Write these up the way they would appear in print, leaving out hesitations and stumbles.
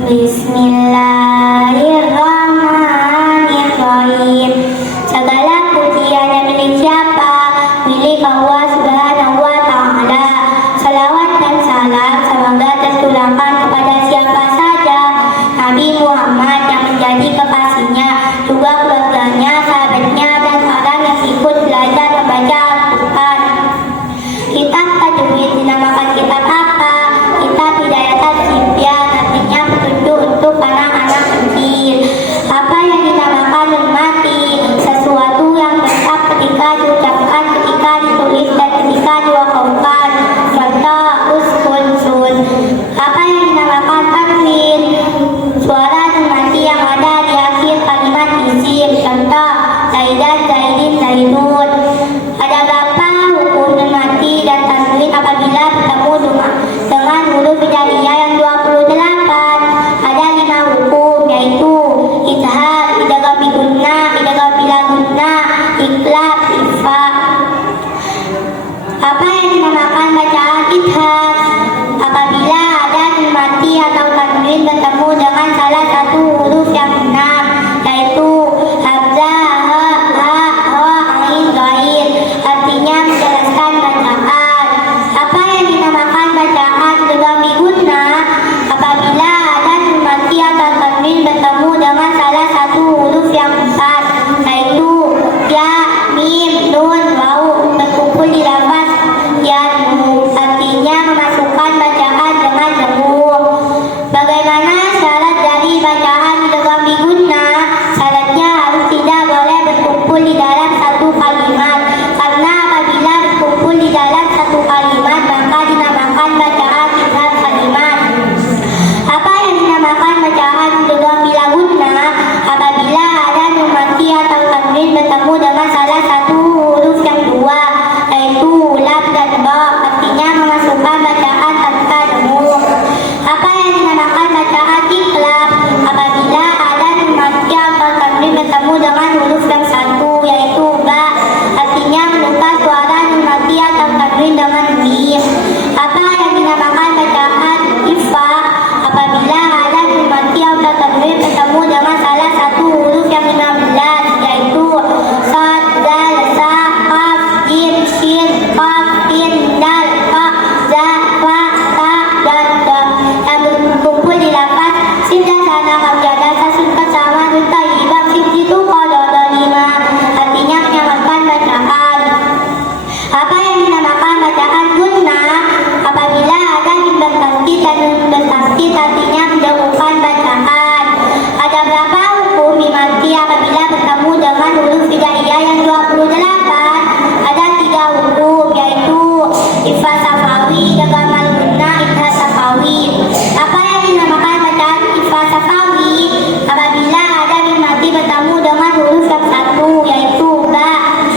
Bismillahirrahmanirrahim. Segala pujian milik siapa? Milik Allah Subhanahu wa Ta'ala. Salawat dan salam semoga tercurahkan kepada siapa saja Nabi Muhammad yang menjadi kekasihnya, juga keluarganya, sahabatnya, dan orang yang ikut belajar membaca Al-Quran. Kitab Tajwid dinamakan kitab apa? Kitab Hidayat Al-Sibyan, artinya petunjuk untuk anak-anak kecil. Apa yang dinamakan nun mati? Sesuatu yang tetap ketika diucapkan, ketika ditulis, dan ketika diwakafkan. Contoh uskun sun. Apa yang dinamakan tanwin? Suara nun mati yang ada di akhir kalimat isim. Contoh zaidan, zaidin, zaidun. Ada berapa hukum nun mati dan tanwin apabila bertemu dengan huruf hijaiyah yang 28? Ada 5 hukum, yaitu idhar, idgham bi gunnah, idgham bila gunnah, iqlab, ikhfa. Apa yang dinamakan bacaan idhar? Apabila ada nun mati atau tanwin bertemu dengan salah satu huruf yang 6, yaitu hamzah, ha, ain, ghain, artinya menjelaskan bacaan. Apa yang dinamakan bacaan idgham bi gunnah? Apabila ada nun mati atau tanwin bertemu dengan salah satu huruf yang 4, yaitu ya, mim, nun, waw, berkumpul di lafaz ya, artinya memasukkan bacaan dengan jemur. Bagaimana syarat dari bacaan idgham bi gunnah? Syaratnya harus tidak boleh berkumpul di dalam satu kalimat, karena apabila berkumpul di dalam satu kalimat maka dinamakan bacaan idgham kalimat. Apa yang dinamakan bacaan idgham bila gunnah? Apabila ada nun mati atau tanwin bertemu dengan salah satu huruf yang 2, yaitu lam dan ba, artinya memasukkan bacaan tanpa jemur. Apa yang dinamakan bacaan iqlab? Apabila ada nun mati atau tanwin bertemu dengan huruf yang 1, yaitu ba, artinya menukar suara nun mati atau tanwin dengan mim. Apa yang dinamakan bacaan ikhfa? Apabila ada nun mati atau tanwin bertemu dengan salah satu huruf yang 15, yaitu sad, dal, sa, qaf, jim, shin, qaf, tin, dal, fa, za, fa, ta, dan dal, yang berkumpul di lafaz sinda, sana, kamjada, sasun, kasama, nun, taibah, situ, kododo, 5, artinya menyamakan bacaan. Apa yang dinamakan bacaan gunnah? Apabila ada mim bertasydid dan nun bertasydid, artinya menjauhkan bacaan. Ada berapa hukum mim mati apabila bertemu dengan huruf hijaiyah yang 28? Ada 3 hukum, yaitu ikhfa safawi, idgham al gunnah, idhar safawi. Apa yang dinamakan bacaan ikhfa safawi? Apabila ada mim mati bertemu dengan huruf yang 1, yaitu ba,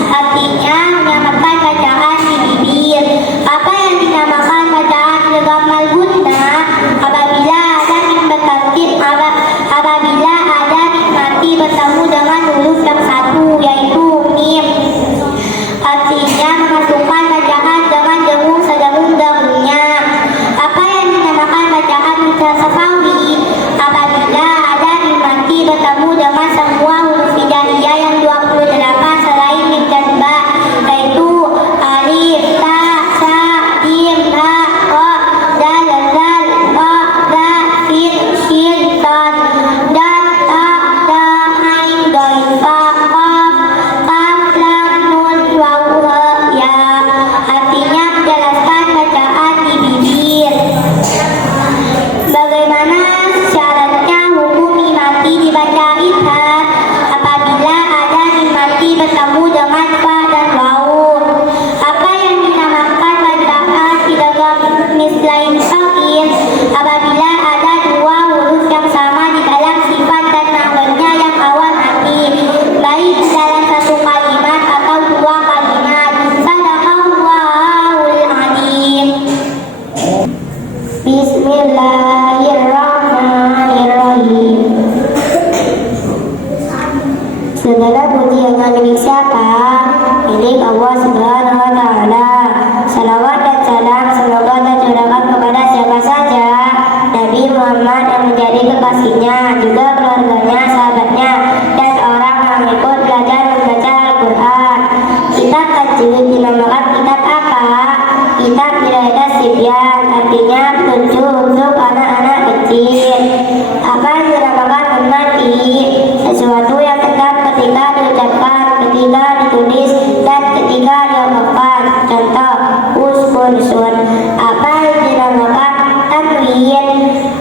artinya menyamakan bacaan di bibir. Apa yang dinamakan bacaan idgham al gunnah? Apabila ada mim bertasydid, apabila ada mim mati bertemu dengan huruf yang 1, yaitu mim, artinya memasukkan bacaan dengan jemur sedahulu-dahulunya. Apa yang dinamakan bacaan idgham safawi? Apabila ada mim mati bertemu dengan semua huruf hijaiyah yang 28 selain mim dan ba, yaitu alif, ta, sa, jim, ha, qa, dal, zal, ra, za, sin, shin, sad, dal, ta, da, ain, ghain, fa, qaf, qaf, lam, nun, waw, ya, artinya menjelaskan bacaan di bibir. Bagaimana syaratnya hukum mim mati dibaca idhar? Apabila ada mim mati bertemu dengan fa dan waw. Apa yang dinamakan bacaan idgham mislain sakin? Apabila ada 2 huruf yang sama di dalam sifat dan maknanya yang awal mati, baik di dalam satu kalimat atau 2 kalimat. Shadaqallahul adzim. Bismillahirrahmanirrahim. menjadi kekasihnya, juga keluarganya, sahabatnya, dan orang yang ikut belajar membaca Al-Quran. Kitab tajwid dinamakan kitab apa? Kitab Hidayatus Sibyan, artinya petunjuk untuk anak-anak kecil. Apa yang dinamakan nun mati? Sesuatu yang tetap ketika diucapkan, ketika ditulis, dan ketika diomongkan. Contoh, uskur sun. Apa yang dinamakan tanwin?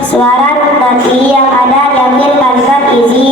Suara nun mati yang ada di akhir kalimat izin.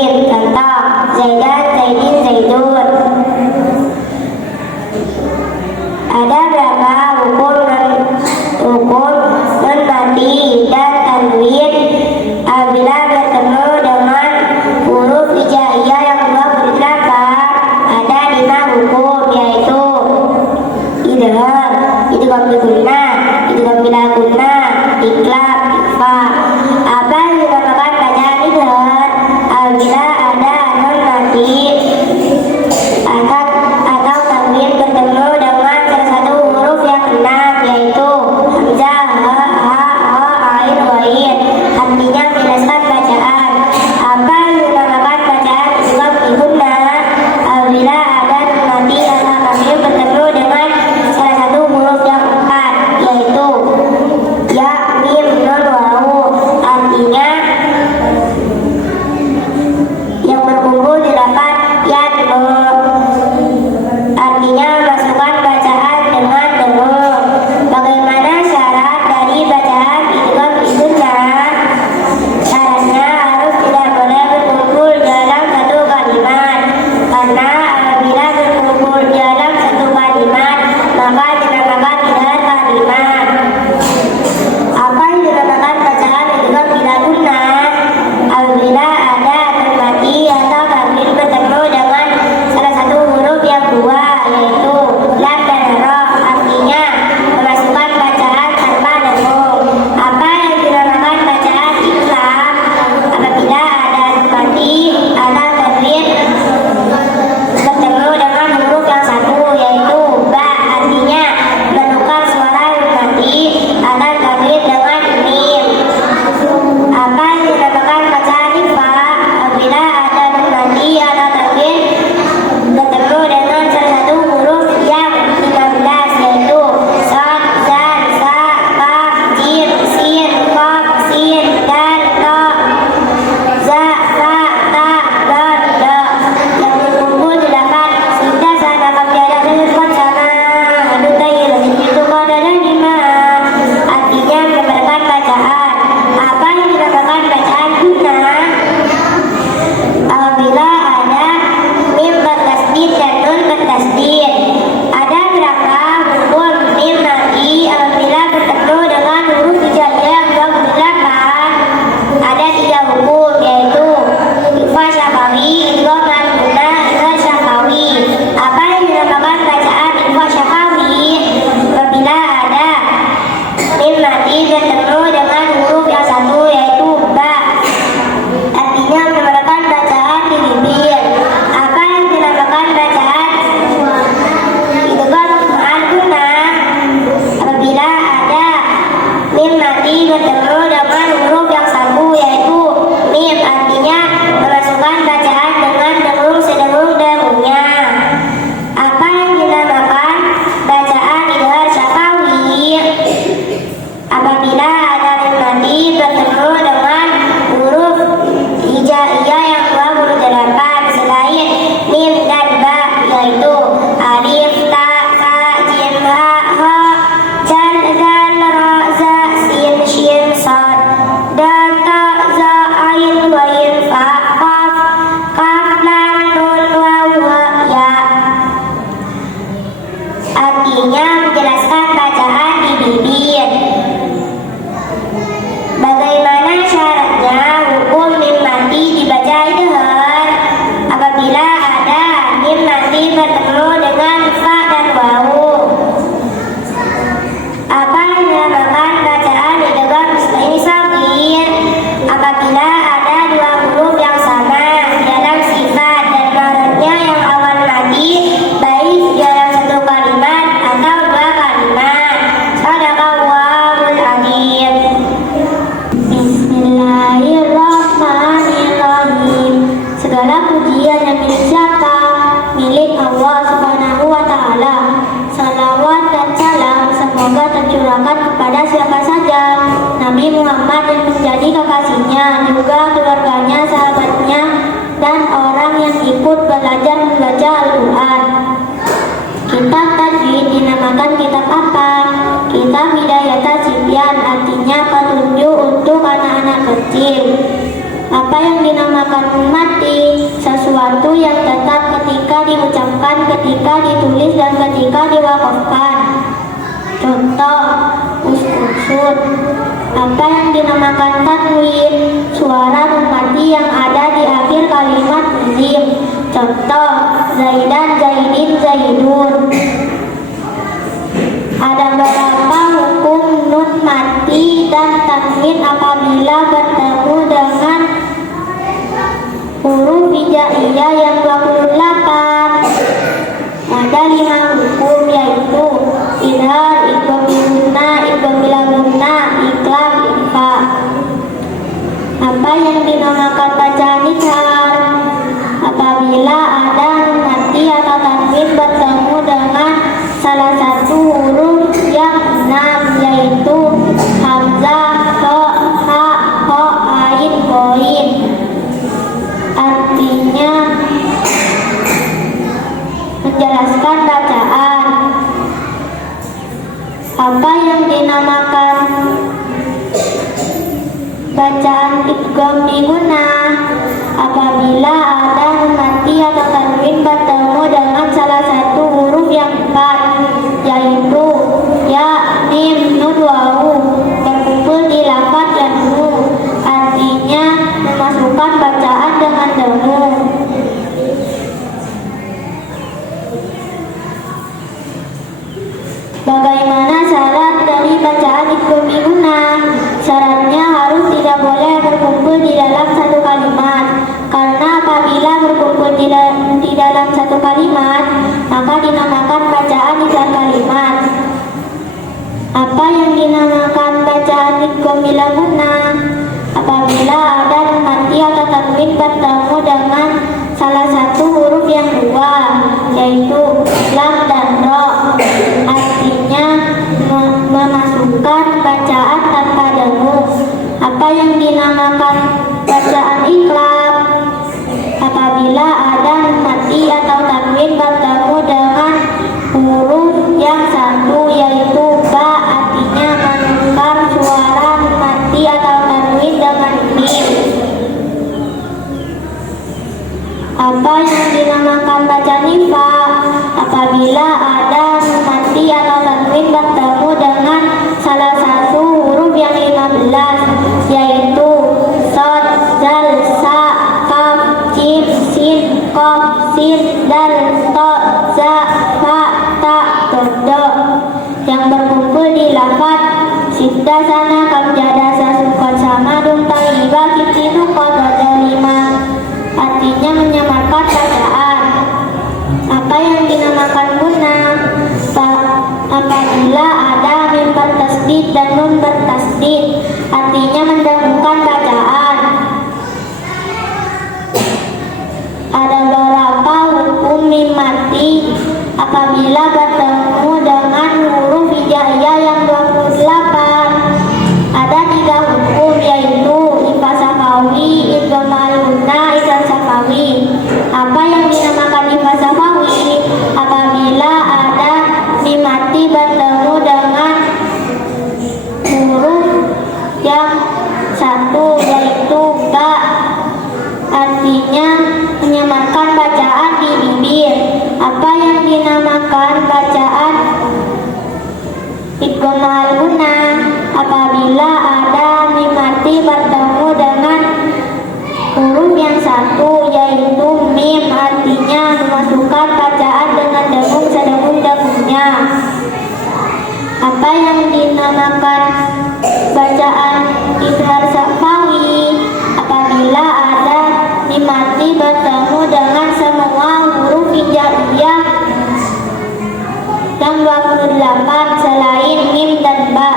generasinya, juga keluarganya, sahabatnya, dan orang yang ikut belajar membaca Al-Quran. Kitab tajwid dinamakan kitab apa? Kitab Hidayatus Sibyan, artinya petunjuk untuk anak-anak kecil. Apa yang dinamakan mati? Sesuatu yang tetap ketika diucapkan, ketika ditulis, dan ketika diwakafkan. Contoh, uskusut. Apa yang dinamakan tanwin? Suara mati yang ada di akhir kalimat isim. Contoh, Zaidan, Zaidin, Zaidun. Ada beberapa hukum nun mati dan tanwin apabila bertemu dengan huruf hijaiyah yang 28. Ada 5 hukum, yaitu idhar, idgham guna, idgham bila guna, iqlab, ikhfa. Apa yang dinamakan bacaan idhar? Apabila ada nun mati atau tanwin bertemu dengan salah satu huruf yang 6, yaitu hamzah, ha, ha, ho, ain, ghain. Artinya menjelaskan bacaan. Apa yang dinamakan bacaan idgham diguna? Apabila ada nun mati atau tanwin bertemu dengan salah satu huruf yang 4, yaitu ya, mim, nun, wawu, berkumpul di lafaz danmu, artinya memasukkan bacaan dengan danmu. Bagaimana syarat dari bacaan idgham diguna? Syaratnya harus tidak boleh berkumpul di dalam satu kalimat, karena apabila berkumpul di dalam satu kalimat, maka dinamakan bacaan idgham kalimat. Apa yang dinamakan bacaan idgham bila guna? Apabila ada nun mati atau tanwin bertemu dengan salah satu huruf yang 2, yaitu lam dan ro, artinya memasukkan bacaan tanpa dangu. Apa yang dinamakan bacaan iqlab? Apabila ada nun mati atau tanwin bertemu dengan huruf yang 1, yaitu ba, artinya menukar suara nun mati atau tanwin dengan mim. Apa yang dinamakan bacaan ikhfa? Apabila ada nun mati atau tanwin bertemu dengan salah satu huruf yang 15, yaitu shad, zal, sa, kaf, jim, sin, qaf, sin, dal, to, za, fa, ta, do, yang berkumpul di lafaz sidda sana kam jadasa sukon sama dum taiba kitinu qadada 5, artinya menyamarkan bacaan. Apa yang dinamakan guna? Apabila ada mim bertasdid dan nun bertasdid, artinya mendahulukan bacaan. Ada beberapa hukum mim mati apabila bertemu dengan huruf hijaiyah yang 28. Ada 3 hukum, yaitu ikhfa safawi, idgham al-guna, idgham safawi. Apa yang dinamakan ikhfa safawi? Apabila ada mim mati bertemu dengan huruf yang 1, yaitu ba, artinya menyamarkan bacaan di bibir. Apa yang dinamakan bacaan idgham al-guna? Apabila ada mim mati bertemu dengan huruf yang 1, yaitu mim, artinya memasukkan bacaan dengan dengung sedengung-dengungnya. Apa yang dinamakan bacaan idhar safawi? Apabila ada mim mati bertemu dengan semua huruf hijaiyah yang 28 selain mim dan ba,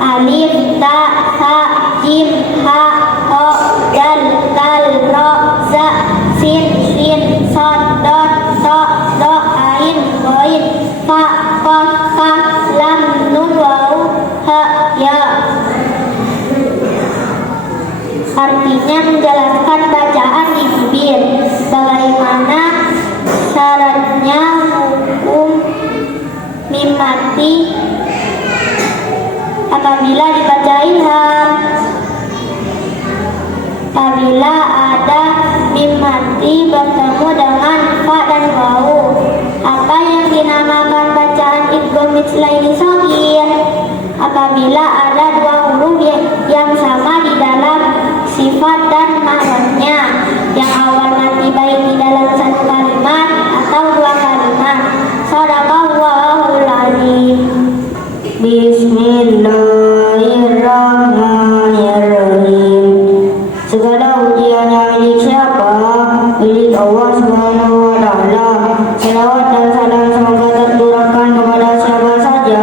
alif, ta, ha, jim, ha, ho, dal, dal, ro, za, sin, shad, dot, to, do, ain, ghain, fa, qaf, kaf, lam, nun, wawu, ha, ya. artinya menjelaskan bacaan di bibir. Bagaimana syaratnya hukum mim mati apabila dibaca ilham? Apabila ada mim mati bertemu dengan fa dan wawu, apa yang dinamakan bacaan idgham mitslaini shaghir? Apabila ada dua huruf yang sama di dalam sifat dan maknanya, yang awal mati baik di dalam satu kalimat atau dua kalimat. Shadaqallahul adzim. Bismillahirrahmanirrahim. Segala ujiannya milik siapa? Milik Allah Subhanahu wa Ta'ala. Selawat dan salam semoga tercurahkan kepada siapa saja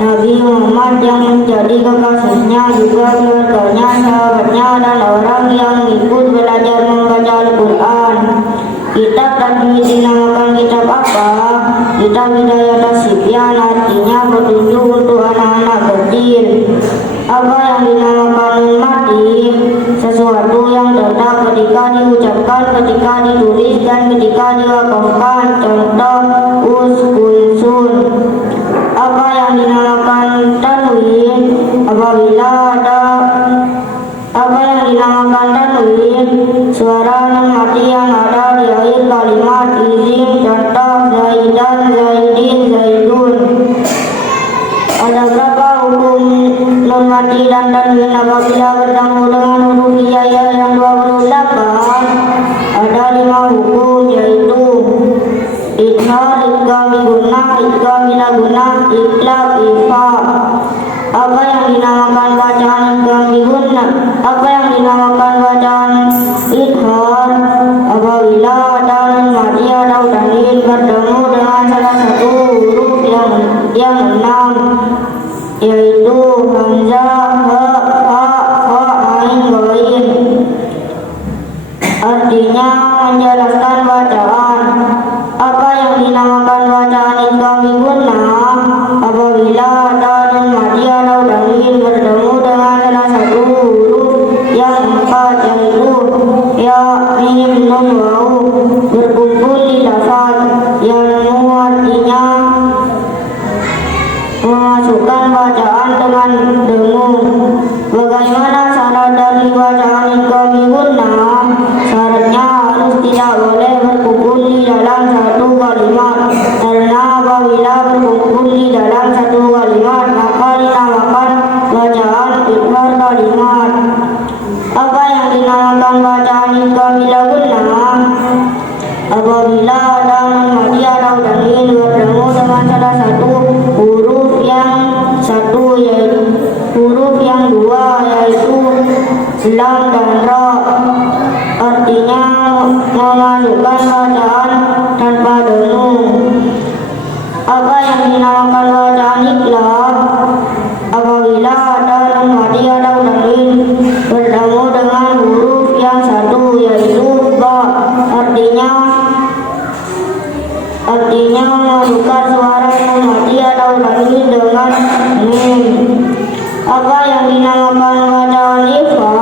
Nabi Muhammad yang menjadi kekasihnya, juga keluarganya, sahabatnya, dan orang yang ikut belajar membaca Al-Quran. Kitab tadi dinamakan kitab apa? Kitab Hidayah Tasibyan, artinya petunjuk untuk anak-anak kecil. Apa yang dinamakan nun mati? Sesuatu yang tetap ketika diucapkan, ketika ditulis, dan ketika diwakafkan. Contoh uskun sun. Apa yang dinamakan tanwin? Apa yang dinamakan tanwin? Suara nun mati yang ada di akhir kalimat izin. Contoh zaidan, zaidin, zaidun. Ada berapa hukum nun mati dan tanwin apabila bertemu dengan huruf hijaiyah yang 28? Ada 5 hukum, yaitu idgham, idgham gunnah, idgham bila gunnah, itlaq, ifa. Apa yang dinamakan bacaan idgham gunnah? Apa yang dinamakan bacaan idgham? Apabila ada nun mati atau tanwin bertemu dengan salah satu huruf yang 6, yaitu hamzah, ha, ain, ghain. Artinya menjelaskan bacaan. Apa yang dinamakan bacaan idgham gunnah? Apabila ada nun mati atau tanwin bertemu dengan salah satu huruf yang 4, yaitu ya, mim, nun, wawu berkumpul di lafaz yang artinya memasukkan bacaan dengan dengung. Bagaimana syarat dari bacaan idgham gunnah? Syaratnya harus tidak boleh berkumpul di dalam satu kalimat, karena apabila berkumpul di dalam satu kalimat maka dinamakan bacaan idgham kalimat. Apa yang dinamakan bacaan idgham gunnah? Apabila ada nun mati atau tanwin bertemu dengan salah satu huruf yang dua, yaitu lam dan ra, artinya memasukkan bacaan tanpa dengung. Apa yang dinamakan bacaan itlaq? Apabila ada nun mati atau tanwin bertemu dengan huruf yang satu, yaitu ba, artinya memasukkan suara nun mati atau tanwin dengan mim. Apa yang dinamakan bacaan ifa?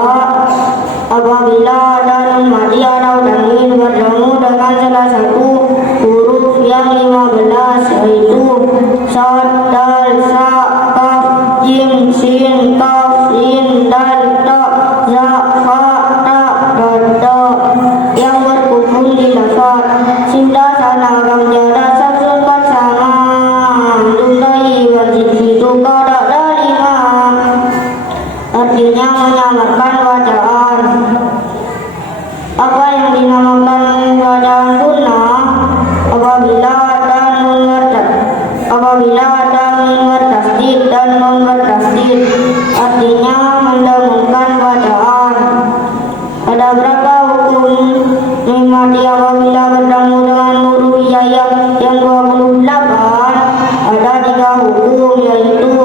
Apabila ada nun mati atau tanwin bertemu dengan salah satu huruf yang 15, yaitu shad, dal, sa, kaf, jim, sin, kaf, sin, dal, ta, za, fa, ta, dan da yang berkumpul di lafaz sinda, sana, gamjada, sabsun, kasama, dundai, wajib, itu, kada, dalima. Artinya menyamarkan bacaan. Apa yang dinamakan bacaan gunnah? Apabila ada mim bertasdid dan nun bertasdid, artinya mendengungkan bacaan. Ada berapa hukum mim mati apabila bertemu dengan huruf hijaiyah yang 28? Ada 3 hukum, yaitu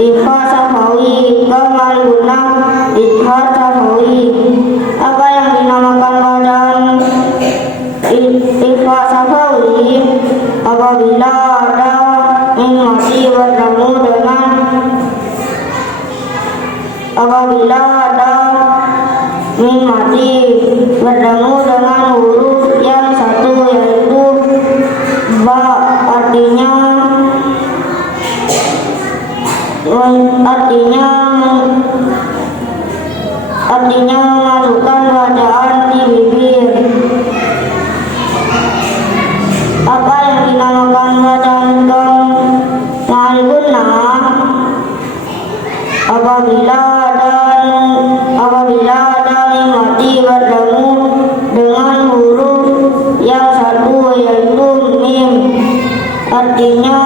ikhfa safawi, kamal gunnah, idgham safawi. Apa yang dinamakan bacaan ikhfa safawi? Apabila ada mim mati bertemu dengan mim mati bertemu dengan huruf yang satu yaitu ba, artinya memasukkan bacaan di bibir. Apa yang dinamakan bacaan dengan gunnah? Apabila ada mim mati bertemu dengan huruf yang satu yaitu mim, artinya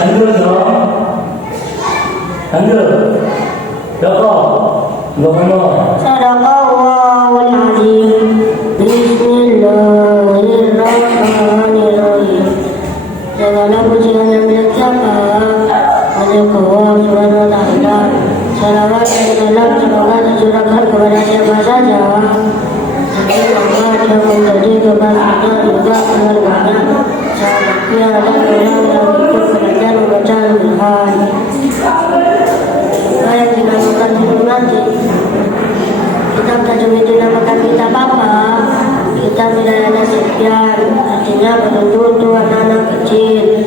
Tanggul dong. Tanggul. Doko. Gomono. Sadaqallahul azim. Bismillahirrahmanirrahim. Segala puji hanya milik siapa? Milik Allah Subhanahu wa Ta'ala. Salawat dan salam semoga tercurahkan kepada siapa saja. Allah yang menjadi kebahagiaan juga keluarganya. Sahabatnya dan orang yang ikut belajar membaca Al-Quran. Apa yang dinamakan ilmu nanti? Kitab tajwid dinamakan kitab apa? Kitab Hidayah Nasibian, artinya penuntut untuk anak-anak kecil.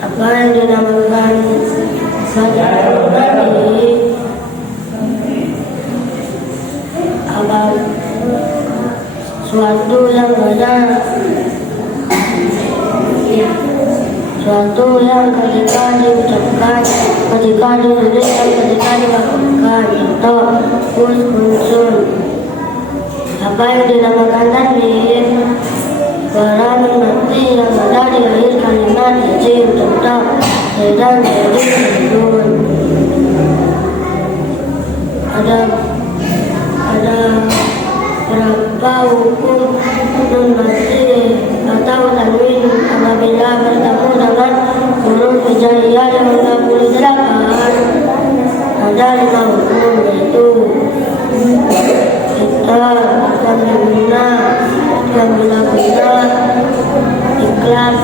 Apa yang dinamakan bacaan tadi? Apa suatu yang ketika diucapkan, ketika ditulis dan ketika dilakukan, atau kunsun. Apa yang dinamakan takdir? Barang nanti yang ada di akhir kalimat izin tentang dan jadi nun. Ada berapa hukum nun nanti atau tanwin apabila bertemu dengan huruf hijaiyah yang 68? Ada 5 hukum, yaitu kita guna, iklan,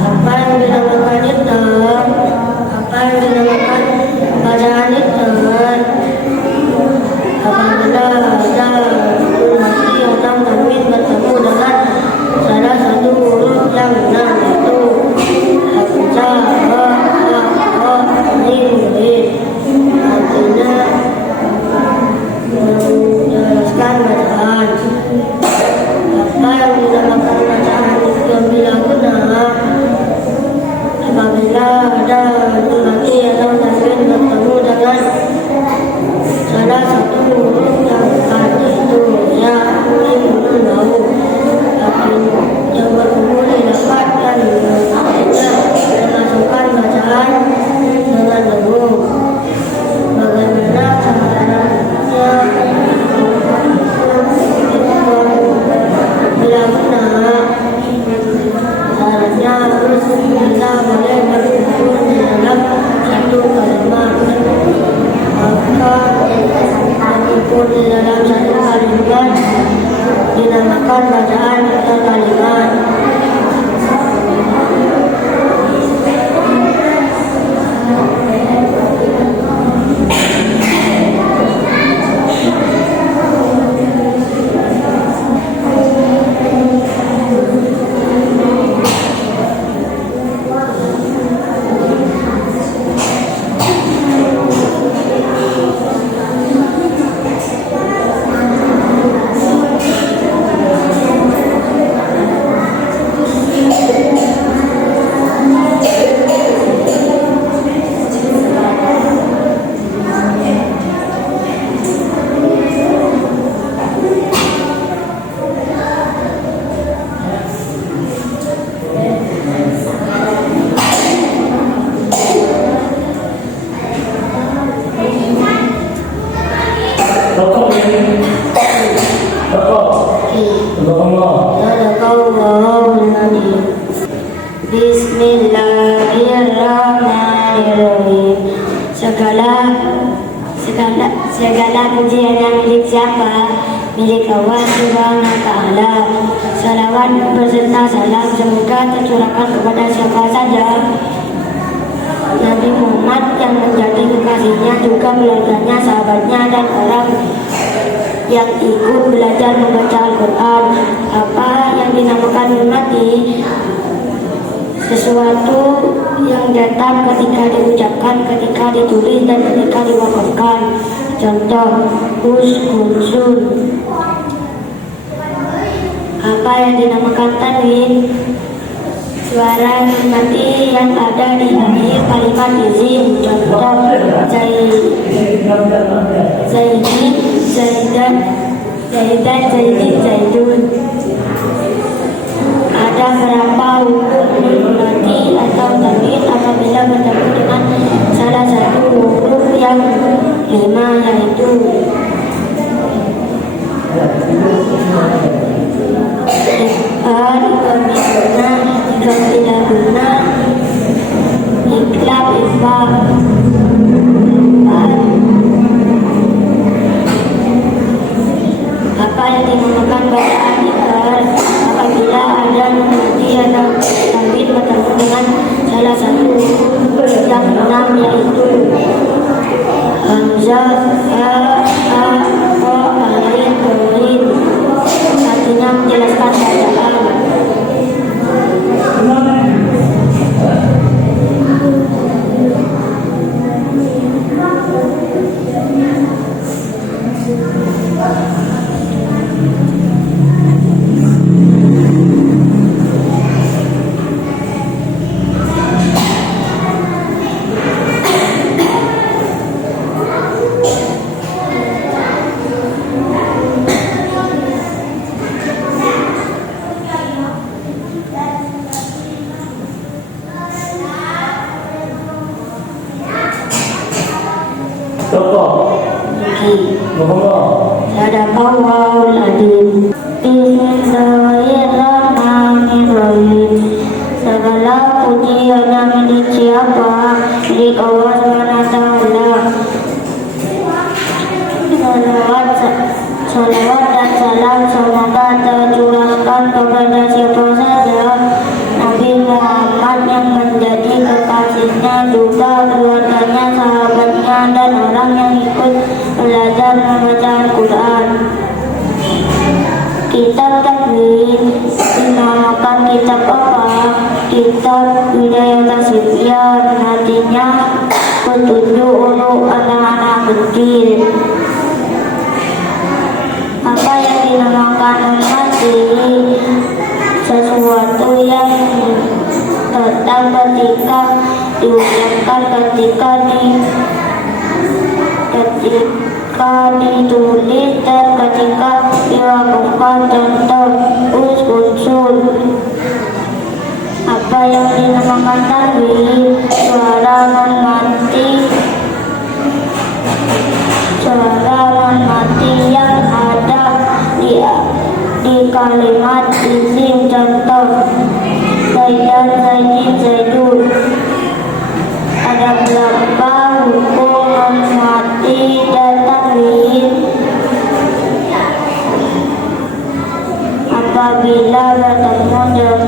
apa yang dinamakan itu? Apa yang dinamakan bacaan itu? Apabila ada mati atau tanwin bertemu dengan salah satu huruf yang benar, yaitu hamzah, artinya menjelaskan bacaan. Apa yang dinamakan bacaan bila guna? Apabila ada mati atau tanwin bertemu dengan salah satu huruf yang benar, yaitu ya, mim, nun, lau, yang berkumpul didapatkan artinya memasukkan bacaan dengan lembut. Bagaimana caranya? Bila benar, caranya harus kita boleh berkumpul di dalam satu kalimat. Maka berkumpul di dalam satu kalimat dinamakan bacaan atau kalimat. segala puji hanya milik siapa? Milik Allah Subhanahu wa Ta'ala. Salawat beserta salam semoga tercurahkan kepada siapa saja Nabi Muhammad yang menjadi kekasihnya, juga keluarganya, sahabatnya, dan orang yang ikut belajar membaca Al-Quran. Apa yang dinamakan mimati? Sesuatu yang datang ketika diucapkan, ketika ditulis, dan ketika diwakafkan. Contoh, us-kunsun. Apa yang dinamakan tanwin? Suara mati yang ada di akhir kalimat izin. Contoh, zaidi, zaidan, zaidun. Ada berapa hukum mati atau tanwin apabila bertemu dengan salah satu huruf yang 5, yaitu apa yang dinamakan bacaan ikrar apabila ada mati atau tanwin bertemu dengan salah satu yang 6, yaitu hamzah, alif, artinya menjelaskan bacaan. Sadaqallahul adzim. Bismillahirrahmanirrahim. Segala puji hanya milik siapa? Milik Allah Subhanahu wa Ta'ala. Salawat dan salam semoga tercurahkan kepada siapa saja Nabi Muhammad yang menjadi kekasihnya, juga keluarganya, sahabatnya, dan orang yang ikut belajar membaca Al-Quran. Kitab Takwin dinamakan kitab apa? Kitab Hidayah Tasbihiyah, artinya petunjuk untuk anak-anak kecil. Apa yang dinamakan mimati? Sesuatu yang datang ketika diucapkan, ketika ditulis, dan ketika diwakafkan. Contoh, us-kunsun. Apa yang dinamakan tanwin? Suara mati yang ada di kalimat isim. Contoh, zaidan, zaidin, zaidun. Ada berapa hukum mati dan tanwin? Apabila bertemu dengan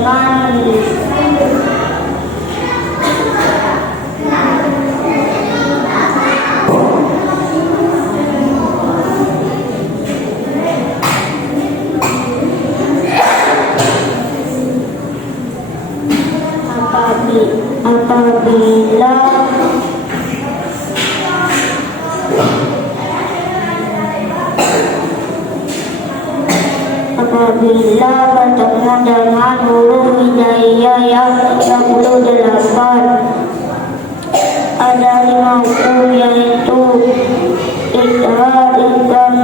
apabila bertemu dengan huruf hijaiyah yang 38. Ada 5 hukum, yaitu idhar, idgham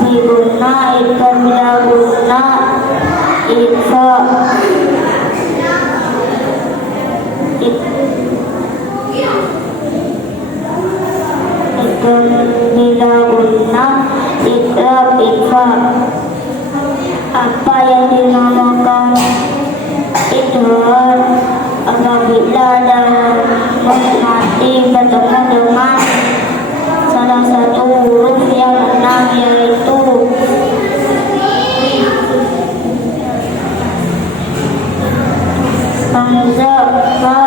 biguna, idgham bila guna, ikhfa. Bila guna, ikhfa, ikhfa. Apa yang dinamakan idhar? Apabila ada mati bertemu bertemu dengan salah satu huruf yang 6 yaitu hamzah, fa,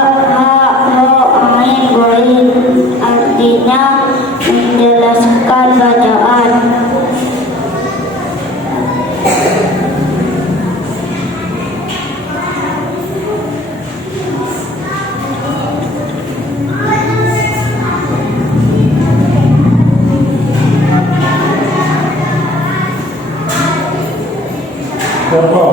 ha, ain, ghain. Artinya menjelaskan bacaan. Siapa?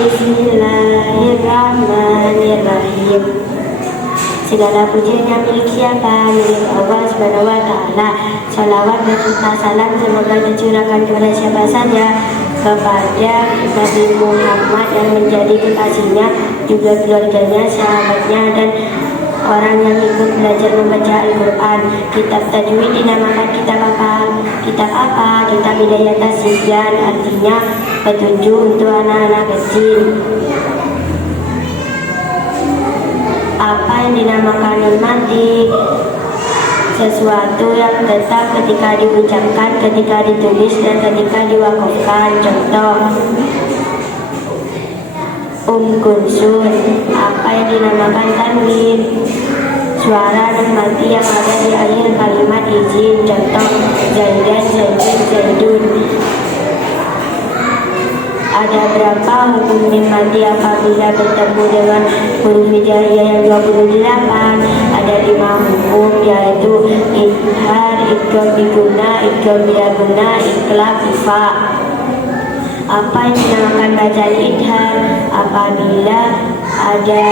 Bismillahirrahmanirrahim. Segala pujinya milik siapa? Milik Allah Subhanahu wa Ta'ala. Salawat dan salam semoga dicurahkan kepada siapa saja, kepada Nabi Muhammad yang menjadi kekasihnya, juga keluarganya, sahabatnya, dan orang yang ikut belajar membaca Al-Quran. Kitab tajwid dinamakan kitab apa? Kitab apa? Kitab Hidayat Tasyian, artinya petunjuk untuk anak-anak kecil. Apa yang dinamakan nun mati? Sesuatu yang tetap ketika diucapkan, ketika ditulis, dan ketika diwakafkan. Contoh Kulsun. Apa yang dinamakan tanwin? Suara nun mati yang ada di akhir kalimat izin. Contoh Zaidan, Zaidin, Zaidun. Ada berapa hukum nun mati apabila bertemu dengan huruf hijaiyah yang 28? Ada 5 hukum, yaitu idhar, idgham biguna, idgham bila guna, iqlab, ifa. Apa yang dinamakan bacaan idhar? Apabila ada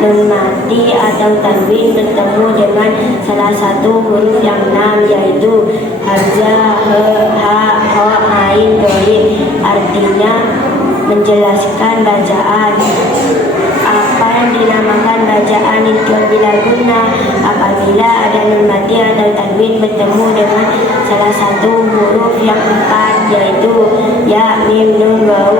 nun mati atau tanwin bertemu dengan salah satu huruf yang 6, yaitu hamzah, ha, ain, ghain. Artinya menjelaskan bacaan. Apa yang dinamakan bacaan idgham bila guna? Apabila ada nun mati atau tanwin bertemu dengan salah satu huruf yang 4, yaitu ya, mim, nun, waw.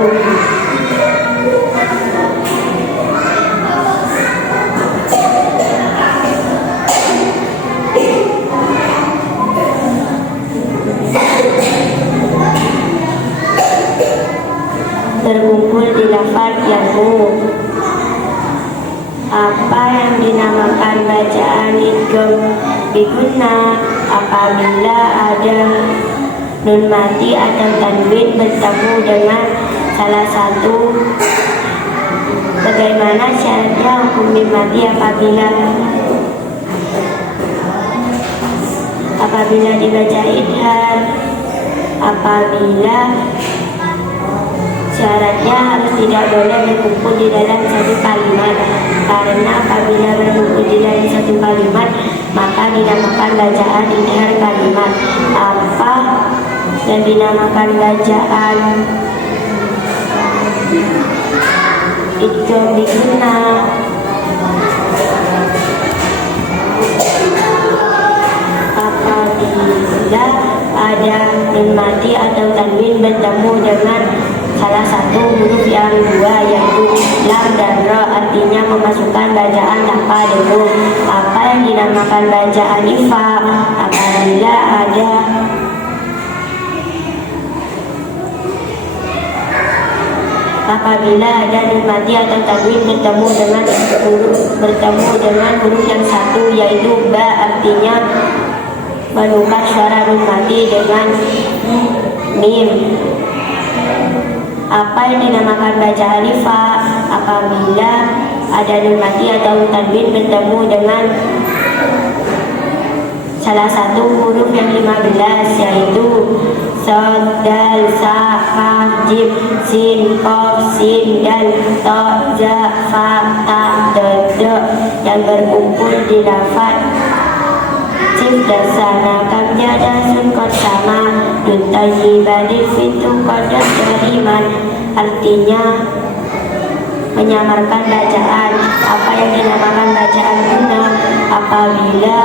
Terkumpul di lafaz yamu. Apa yang dinamakan bacaan idgham biguna? Apabila ada nun mati atau tanwin bertemu dengan salah satu. Bagaimana syaratnya hukum nun mati apabila dibaca idhar? Apabila syaratnya harus tidak boleh berkumpul di dalam satu kalimat, karena apabila berkumpul di dalam satu kalimat maka dinamakan bacaan idhar kalimat. Apa yang dinamakan bacaan idgham biguna? Apabila ada nun mati atau tanwin bertemu dengan salah satu huruf yang 2, yaitu lam dan ra, artinya memasukkan bacaan tanpa dengung. Apa yang dinamakan bacaan ifa? Apabila ada nun mati atau tanwin bertemu dengan huruf yang 1, yaitu ba, artinya menukar suara nun mati dengan mim. Apa yang dinamakan bacaan ifa? Apabila ada nun mati atau tanwin bertemu dengan salah satu huruf yang 15, yaitu shad, dal, sa, kaf, jim, sin, qaf, sin, dal, ta, za, fa, ta, da, yang berkumpul di lafaz dasana kam jada sun kot sama duntayi badil fitu kodat jariman. Artinya menyamarkan bacaan. Apa yang dinamakan bacaan guna? Apabila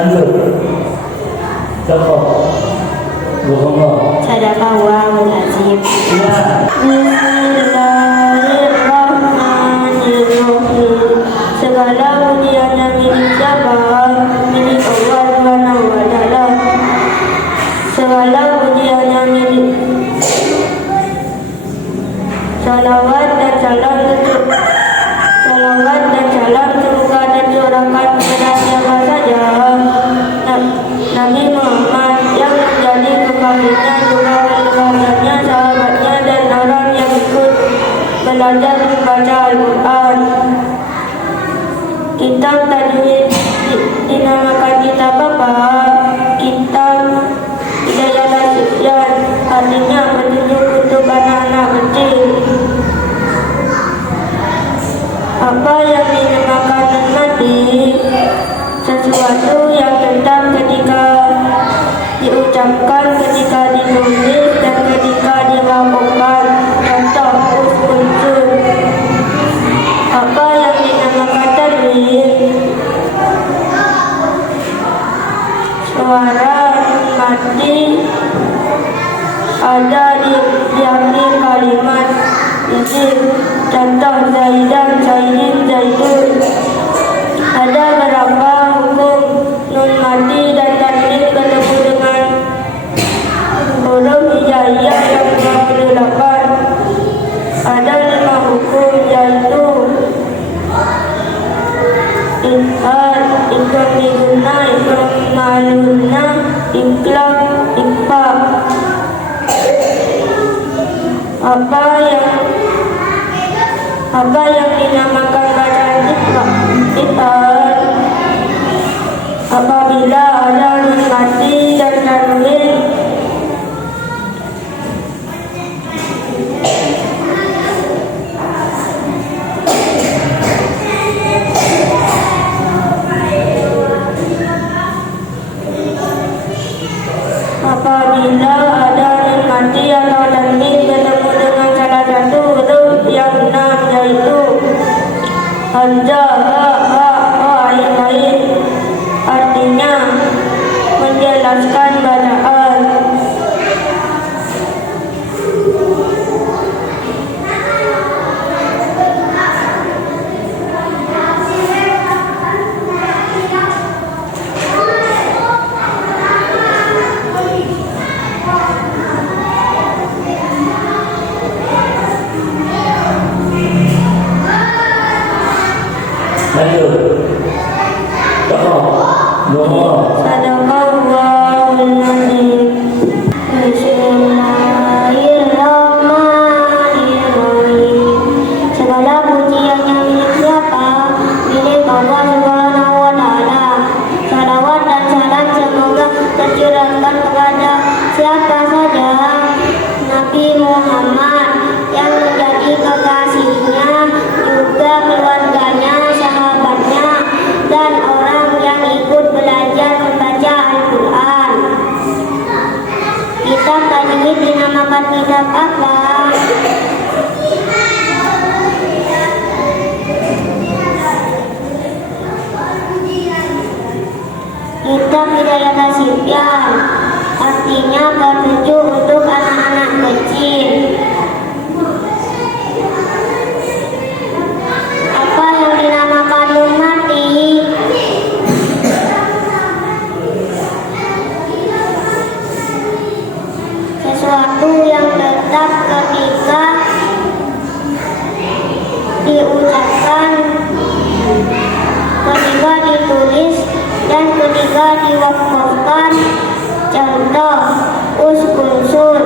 Lanjut. Contoh. Berkembang. Sadaqallahul azim. Ya. Bismillahirrahmanirrahim. Segala pujian yang milik siapa? Milik Allah Subhanahu wa Ta'ala. Segala pujian yang milik salawat dan salam semoga tercurahkan kepada siapa saja Nabi Muhammad yang menjadi kekasihnya, juga keluarganya, sahabatnya, dan orang yang ikut belajar membaca Al-Quran. Kitab tajwid dinamakan kitab apa? Kitab Hidayah Nasiyan, artinya petunjuk untuk anak-anak kecil. Apa yang dinamakan mati? Sesuatu yang tetap ketika diucapkan, ketika ditulis, dan ketika dilakukan. Contoh unsur. Apa yang dinamakan tanwin? Suara mati ada di akhir kalimat isim. Contoh Zaidan, Zaidin, Zaidun. Ada berapa hukum nun mati dan tanwin bertemu dengan huruf hijaiyah yang 28? Ada 5 hukum, yaitu Izhar, Ikram Miguna, Ikram Maluna, Iklam, Ikfa. Apa yang dinamakan bacaan Izhar? Apabila ada nun mati dan tanwin atau tanwin bertemu dengan salah satu huruf yang 6, yaitu hamzah, lain, artinya menjelaskan bacaan. Lanjut. Sadaqallahul azim. Bismillahirrahmanirrahim. Segala pujian yang milik siapa? Milik Allah Subhanahu wa Ta'ala. Salawat dan salam semoga tercurahkan kepada siapa saja? Nabi Muhammad yang menjadi kekasihnya, juga keluarganya, sahabatnya, dan orang yang ikut belajar membaca Al-Quran. Kitab tajwid dinamakan kitab apa? Kitab Hidayah Nasiyan, artinya petunjuk untuk anak-anak kecil. Apa yang dinamakan nun mati? Sesuatu yang tetap ketika diucapkan, ketika ditulis, dan ketika diwakafkan. Contoh unsur.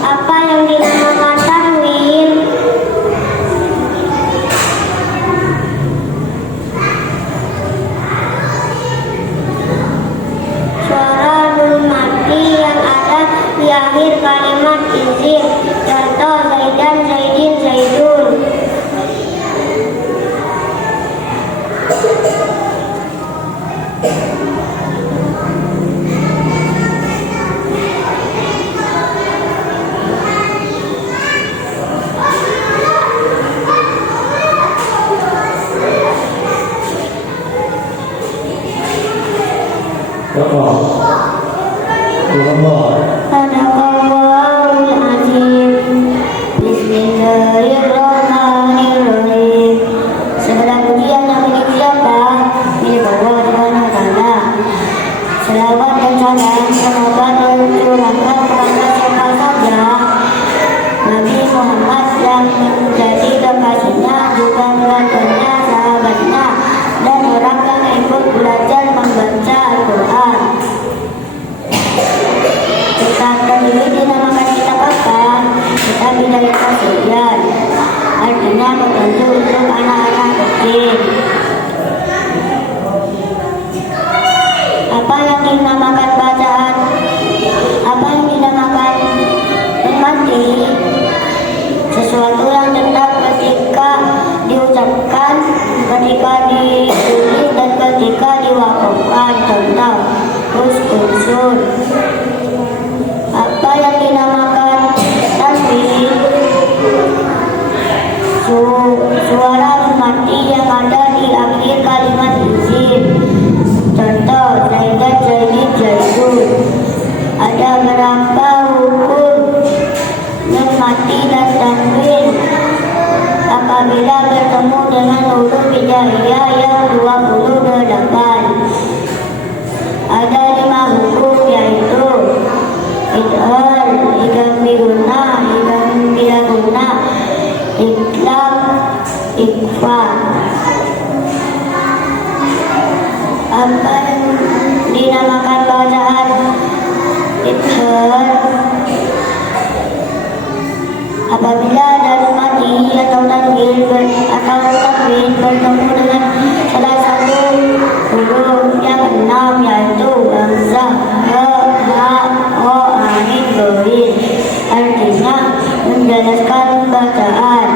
Apa yang dinamakan tanwin? Suara nun mati yang ada di akhir kalimat isim. Contoh Zaidan, Zaidin, Zaidun. Tolong. Muhammad. Sadaqallahul azim. Bismillahirrahmanirrahim. Segala pujian yang milik siapa? Milik Allah Subhanahu wa Ta'ala. Selawat dan salam semoga tercurahkan kepada siapa saja Nabi Muhammad yang menjadi kekasihnya, juga keluarganya, sahabatnya, dan orang yang ikut belajar membaca Al-Quran. Kitab ini dinamakan kitab apa? Kitab Hidayat Al-Sibyan. Artinya petunjuk untuk anak-anak kecil. Apa yang dinamakan bacaan? Apa yang dinamakan mati? Sesuatu yang tetap ketika diucapkan, ketika ditulis, dan ketika diwakafkan. Contoh, unsur. Apa yang dinamakan tasbih? Suara mati yang ada di akhir kalimat izin. Contoh, zaidan, zaidin, zaidun. Ada berapa hukum nun mati dan tanwin apabila bertemu dengan huruf hijaiyah yang 28? Ada 5 hukum, yaitu idhar, idgham biguna, idgham bila guna, iqlab, ikhfa. Apa yang dinamakan bacaan idhar? Apabila ada mati atau tanwin bertemu dengan salah satu huruf yang 6, yaitu hamzah, ha, ho, ain, ghain. Artinya menjelaskan bacaan.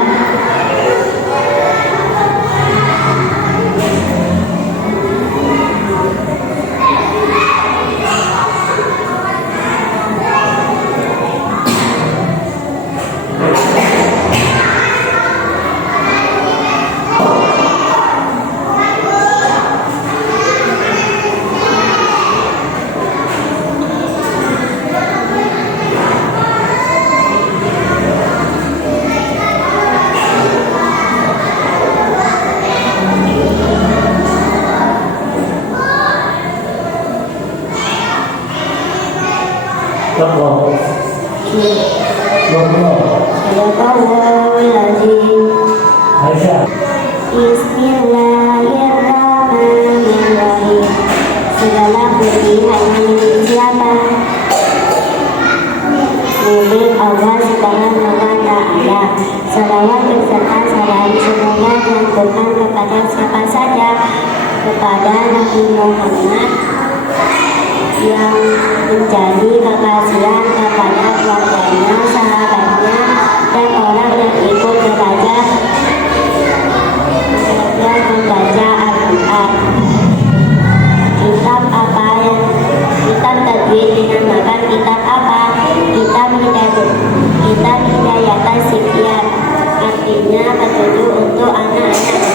Tolong. Muhammad. Sadaqallahul azim. Aisyah. Bismillahirrahmanirrahim. Segala puji hanya milik siapa? Milik Allah Subhanahu wa Ta'ala. Salawat beserta salam semoga dilakukan kepada siapa saja, kepada Nabi Muhammad yang menjadi kekasihan kepada keluarganya, sahabatnya, dan orang yang ikut belajar membaca Al-Quran. Kitab apa yang kitab tajwid dinamakan kitab apa? Kitab Hidayat Al-Sibyan. Artinya petunjuk untuk anak-anak